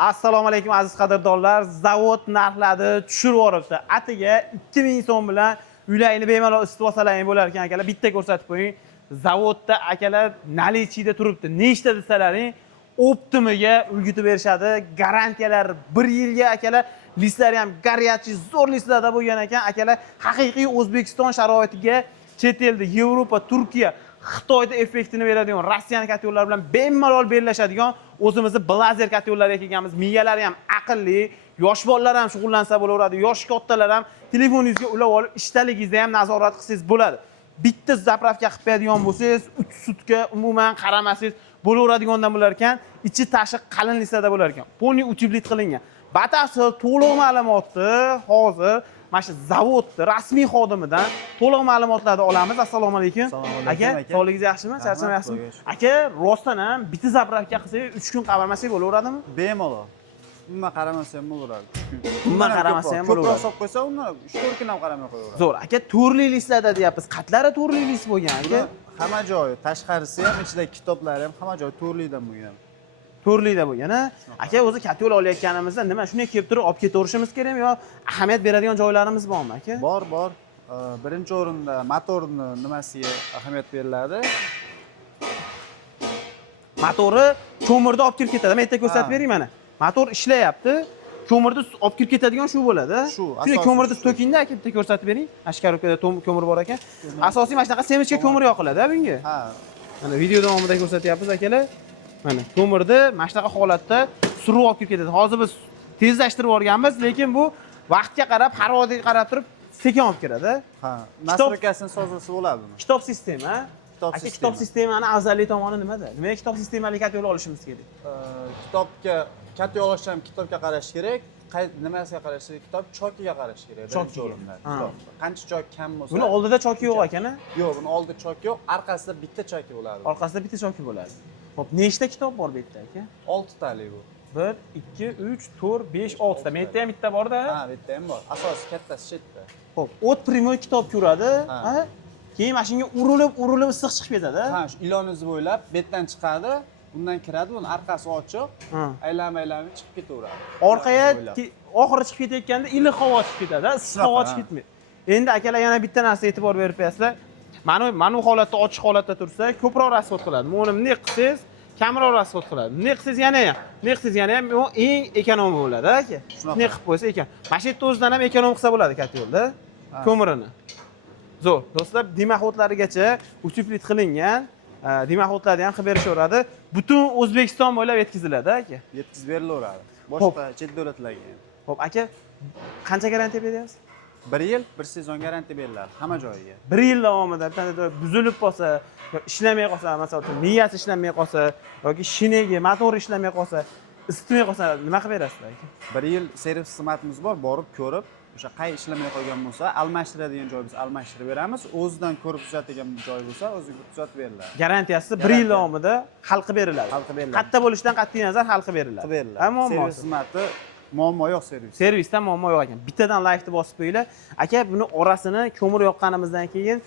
Assalomu alaykum aziz qadrdonlar. Zavod narxlari tushirib yuboribdi. Atiga 2000 so'm bilan uylarni bemalol isitib olsalaring bo'lar ekan akalar. Bitta ko'rsatib qo'ying. Zavodda akalar nalichida turibdi. Nechta desalaring, Optimaga ulgutib berishadi. Garantiyalar 1 yilga akalar. Listlari ham горячий, zo'r listlarda bo'lgan ekan. Akalar haqiqiy O'zbekiston sharoitiga chet elda, Yevropa, Turkiya, Xitoyda effektini beradigan, Rossiyani katyonlar bilan bemalol bellashadigan o'zimizni blazer katyonlarga kelganmiz. Miyalari ham aqlli, yosh bolalar ham shug'ullansa bo'laveradi, yosh kattalar ham telefoningizga ulab olib, ishtaligingizni ham nazorat qilsangiz bo'ladi. Bitta zapravka qilib beradigan bo'lsangiz, 3 sutka umuman qaramasangiz bo'laveradigandan bo'lar ekan, ichi tashi qalin listada bo'lar ekan. Poni uchiblit qilingan. Batafsil to'liq ma'lumotni hozir mana shu zavodni rasmiy xodimidan to'liq ma'lumotlarni olamiz. Assalomu alaykum. Aka, sog'ligingiz yaxshimi? Charchamayapsizmi? Aka, rostdan ham bitta zapravka qilsangiz 3 kun qamalmasak bo'laveradimi? Bemalol. Umuman qaramasa ham bo'laveradi. Umuman qaramasa ham bo'laveradi. Ko'proq solib qo'ysa, undan 3-4 kun ham qaramay qo'yaveradi. Zo'r. Aka, turli listlarda deyapmiz. Qatlari turli list bo'lgan aka. Hamma joyi, tashqarisi ham, ichidagi kitoblari ham hamma joyi turlidan bo'lgan. Turlida bo'lgan, a? Aka, o'zi katta yo'l olayotganimizda nima shunday kelib turib olib ketaverishimiz kerakmi yo ahamiyat beradigan joylarimiz bormi aka? Bor. Birinchi o'rinda motorni nimasiga ahamiyat beriladi? Motori ko'mirda olib kirib ketadi. Men yerda ko'rsatib bering mana. Motor ishlayapti. Ko'mirda olib kirib ketadigan shu bo'ladi. Shunday ko'mirda to'kingda aka, bitta ko'rsatib bering. Ashkarobkada ko'mir bor ekan. Asosiy mana shunaqa semichga ko'mir yoqiladi-a bunga. Ha. Mana video davomida ko'rsatyapmiz akalar. Mana ko'mirni mana shunaqa holatda suruv olib kirib ketadi. Hozir biz tezlashtirib yuborganmiz, lekin bu vaqtga qarab, haroratga qarab turib sekin olib kiradi. Ha, nastroykasini sozlasa bo'ladi buni. Kitob sistema. Kitob sistemani afzallik tomoni nimada? Nimaga kitob sistemali yo'l olishimiz kerak? Kitobga yo'l olish ham kitobga qarash kerak. Nimasiga qarash kerak? Kitob chokiga qarash kerak. Birinchi o'rinda. Qancha chok kam bo'lsa. Buni oldida choki yo'q ekan-a? Yo'q, buni oldida choki yo'q, orqasida bitta choki bo'ladi. Orqasida bitta choki bo'ladi. Xo'p, nechta kitob bor bu yerda aka? 6 talik bu. 1, 2, 3, 4, 5, 6 ta. Men yerda ham bitta bor-da. Ha, bitta ham bor. Asosiy kattasi chetda. Xo'p, o't primoy kitob ko'radi, ha? Keyin mashinga urilib issiq chiqib ketadi. Ha, shu iloningizni bo'ylab betdan chiqadi, bundan kiradi, uni orqasi ochiq, aylanib chiqib ketaveradi. Orqaga oxiri chiqib ketayotganda iliq havo chiqib ketadi, issiq havo chiqib ketmaydi. Endi akalar yana bitta narsa e'tibor berib qo'yasizlar. Mana bu holatda ochiq holatda tursa, ko'proq rasxod qiladi. Buni bunday qilsangiz, kamroq rasxod qiladi. Bunday qilsangiz yana ham eng ekonom bo'ladi, aka. Bunday qilib qo'ysa ekan. Mana shu yerda o'zidan ham ekonom qilsa bo'ladi katta yo'lda ko'mirini. Zo'r. Do'stlar, dimoxodlarigacha uchiblit qilingan, dimoxodlarni ham qilib berishaveradi. Butun O'zbekiston bo'ylab yetkaziladi, aka. Yetkazib berilaveradi. Boshqa chet davlatlarga. Xo'p, aka, qancha garantiya beryapsiz? 1 yil, 1 sezon garantiya beriladi hamma joyiga. 1 yil davomida bitta joy buzilib qolsa, ishlamay qolsa, masalan, miyasi ishlamay qolsa yoki shinegi, motori ishlamay qolsa, isitmay qolsa, nima qilib berasizlar aka? 1 yil servis xizmatimiz bor, borib ko'rib, o'sha qay ishlamay qolgan bo'lsa, almashtiradigan joy biz almashtirib beramiz. O'zidan ko'rib tuzatadigan joy bo'lsa, o'ziga tuzatib beriladi. Garantiyasi 1 yil davomida hal qilib beriladi. Qatta bo'lishidan qat'iy nazar hal qilib beriladi. Servis xizmati muammo yo'q servis. Servisdan muammo yo'q ekan. Bittadan like'ni bosib qo'yinglar. Aka, buni orasini ko'mir yoqqanimizdan keyin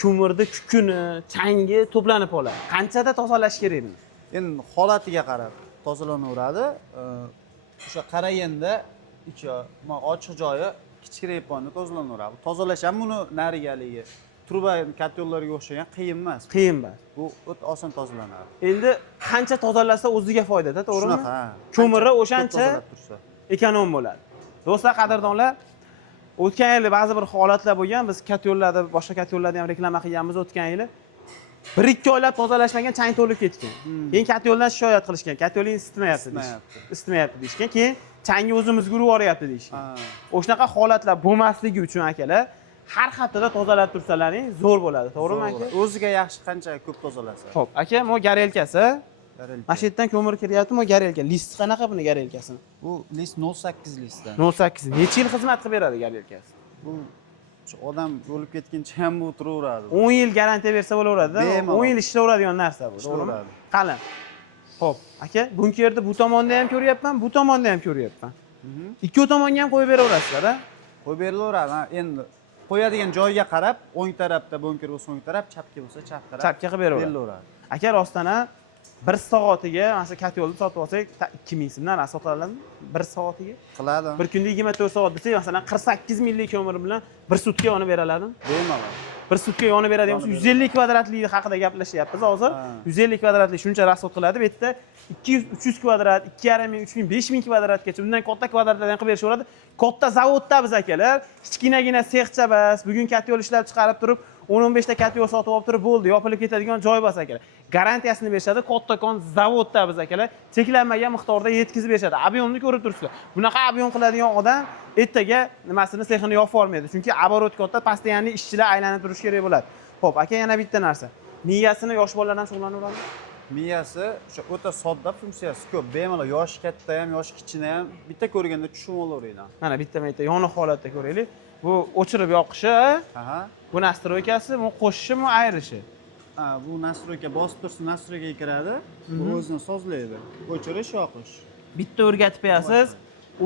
ko'mirni kukuni, changi to'planib qoladi. Qanchada tozalash kerak buni? Endi holatiga qarab tozalanaveradi. O'sha qaraganda ochiq joyi kichikroq bo'lganda tozalanaveradi. Tozalash ham buni narigaligi truba katyonlarga o'xshagan qiyin emas. Bu o't oson tozalanadi. Endi qancha tozalasa o'ziga foydada, to'g'rimi? Shunaqa. Ko'mirni o'shancha ekonom bo'ladi. Do'stlar, qadrdonlar, o'tgan yili ba'zi bir holatlar bo'lgan. Biz katyonlarda, boshqa katyonlarda ham reklama qilganmiz o'tgan yili. 1-2 oylab tozalashmagan chang to'lib ketgan. Keyin katyondan shikoyat qilishgan. Katyoning isitmayapti deyishgan. Keyin changi o'zimizga urib yuboryapti deyishgan. O'shanaqa holatlar bo'lmasligi uchun akalar, har haftada tozalab tursalaring zo'r bo'ladi, to'g'rimi aka? O'ziga yaxshi qancha ko'p tozalasa. Xo'p, aka, bu garelkasi. Mana shu yerdan ko'mir kiryapti, bu garelka. List qanaqa buni garelkasini? Bu list 08 listdan. 08. Necha yil xizmat qilib beradi garelkasi? Bu odam o'lib ketguncha ham bu turaveradi. 10 yil garantiya bersa bo'laveradi-da. 10 yil ishlaveradigan narsa bu, to'g'rimi? Qalin. Xo'p, aka, bunki yerda bu tomonda ham ko'ryapman, bu tomonda ham ko'ryapman. Ikki tomonga ham qo'yib beraverasizlar-a? Qo'yib berilaveradi. Endi qo'yadigan joyiga qarab, o'ng tarafda bunker bo'lsa o'ng taraf, chapga bo'lsa chap taraf. Chapga qilib beraveradi. Aka, rostdan 1 soatiga masalan katyolni sotib olsak 2000 so'mdan sotiladimi? 1 soatiga. Qiladi. Bir kunda 24 soat desak, masalan 48 minglik ko'mir bilan 1 sutka yonib beraladimi? Bemalol. 1 sutka yonib beradigan bo'lsa 150 kvadratlik haqida gaplashyapmiz hozir. 150 kvadratlik shuncha rasxod qiladi. Bu yerda 200-300 kvadrat, 2,5 ming, 3 ming, 5 ming kvadratgacha undan katta kvadratlardan qilib berishaveradi. Katta zavodda biz akalar, kichkinagina sexcha bas, bugun katyol ishlab chiqarib turib 10-15 ta katyol sotib olib turib bo'ldi, yopilib ketadigan joy bas akalar. Garantiyasini berishadi. Kattakon zavodda biz akalar cheklanmagan miqdorda yetkazib berishadi. Ob'yomni ko'rib turibsizlar. Bunaqa ob'yom qiladigan odam ertaga nimasini sexini yopib olmaydi. Chunki оборот katta, постоянный ishchilar aylanib turish kerak bo'ladi. Xo'p, aka yana bitta narsa. Miyasini yosh bolalardan shug'ullanaveradimi? Miyasi o'sha o'ta sodda funksiyasi ko'p. Bemalol yosh katta ham, yosh kichkina ham bitta ko'rganda tushunib olaveringlar. Mana bitta yoniq holatda ko'raylik. Bu o'chirib yoqishi, Aha. bu nastroykasi, bu qo'shishi, bu ayrishi. Bu nastroyka bosib tursa nastroykaga kiradi. Bu o'zini sozlaydi. O'chirish, yoqish. Bitta o'rgatib qo'yasiz.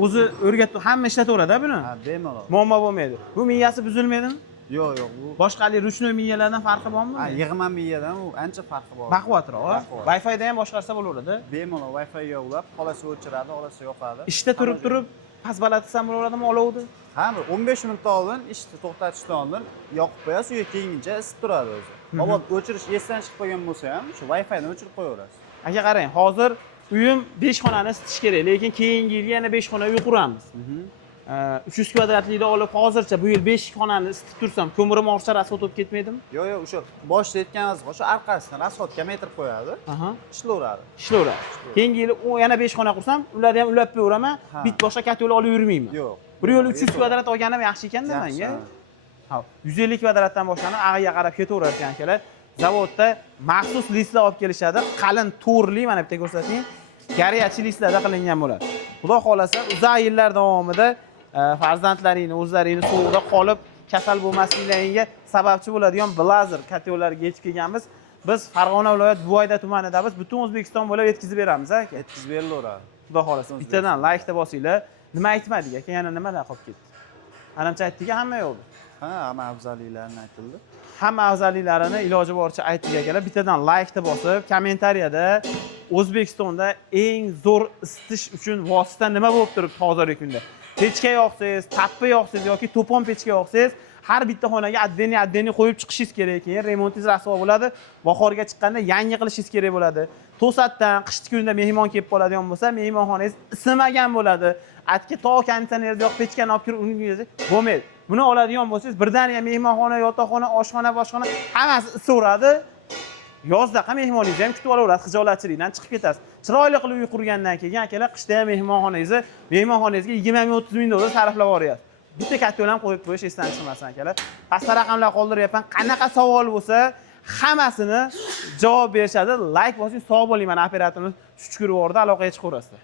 O'zi o'rgatib hamma ishlataveradi buni. Ha, bemalol. Muammo bo'lmaydi. Bu miyasi buzilmaydimi? Yo'q, bu Boshqali ruchnoy miyalardan farqi bormi? ha, yig'ma miyadan u ancha farqi bor. Baquvvatroq. Baquvvat. Wi-Fi da ham boshqarsa bo'laveradi. Bemalol Wi-Fi ga ulab, xolasi o'chiradi, xolasi yoqadi. Ishda turib past baland qilsam bo'laveradimi olovni? Ha, 15 minutdan oldin ishni to'xtatishdan oldin yoqib qo'yasiz, u keyincha isib turadi o'zi. Obod o'chirish esdan chiqib qolgan bo'lsa ham, shu Wi-Fi dan o'chirib qo'yaverasiz. Aka qarang, hozir uyim 5 xonani isitish kerak, lekin keyingi yilga yana 5 xona uy quramiz. 300 kvadratlikda olib hozircha bu yil 5 xonani isitib tursam, ko'mirim orcha rasxod o'tib ketmaydimi? Yo'q, o'sha boshida aytganingiz o'sha orqasidan rasxod kamaytirib qo'yadi. Aha. Ishlaveradi. Ishlayveradi. Keyingi yil yana 5 xona qursam, ularni ham ulab qo'yaveraman, bit boshqa katyol olib yurmayman. Yo'q. Bir yo'l 300 kvadrat olganim yaxshi ekanda menga. Ha, 150 kvadratdan boshlanib, ag'iga qarab ketaverar ekan akalar. Zavodda maxsus listlar olib kelishadi, qalin to'rli, mana bitta ko'rsating. Garyachi listlarda qilingan bo'ladi. Xudo xolasa, uzoq yillar davomida farzandlaringni, o'zlaringni sovuqda qolib kasal bo'lmasliklaringga sababchi bo'ladigan blazer katyollarga yetib kelganmiz. Biz Farg'ona viloyat Buvayda tumanidamiz. Butun O'zbekiston bo'ylab yetkazib beramiz aka. Yetkazib berilaveradi. Xudo xolasa. Bittadan like-da bosinglar. Nima aytmadik aka? Yana nimadan qolib ketdi? Anamcha aytdiki, hamma yo'qdi. Ha, hamma afzalliklarini aytildi. Hamma afzalliklarini iloji boricha aytdik akalar. Bittadan like-da bosib, kommentariyada O'zbekistonda eng zo'r isitish uchun vosita nima bo'lib turibdi hozirgi kunda? Pechka yoqsangiz, tappa yoqsangiz yoki to'pon pechka yoqsangiz, har bitta xonaga addeni qo'yib chiqishingiz kerak. Keyin remontingiz rasvo bo'ladi. Bahorga chiqqanda yangi qilishingiz kerak bo'ladi. To'satdan qishki kunda mehmon kelib qoladigan bo'lsa, mehmonxonangiz isimagan bo'ladi. Atga to konditsionerni yoq pechkani olib kirib uningiz bo'lmaydi. Buni oladigan bo'lsangiz, birdaniga mehmonxona, yotoqxona, oshxona, boshxona hammasi isiveradi. Yozda mehmoningiz ham kutib olaveradi, xijolatchilikdan chiqib ketasiz. Chiroyli qilib uy qurgandan keyin akalar qishda ham mehmonxonangizga 20-30 ming dollar sarflab yuboryapsiz. Bitta katyol ham qo'yib qo'yish esdan chiqmasin akalar. Pastda raqamlar qoldiryapman. Qanaqa savol bo'lsa, hammasini javob berishadi. Like bosing, sog' bo'ling. Mana operatorimiz chuchkurib yubordi, aloqaga chiqaverasizlar.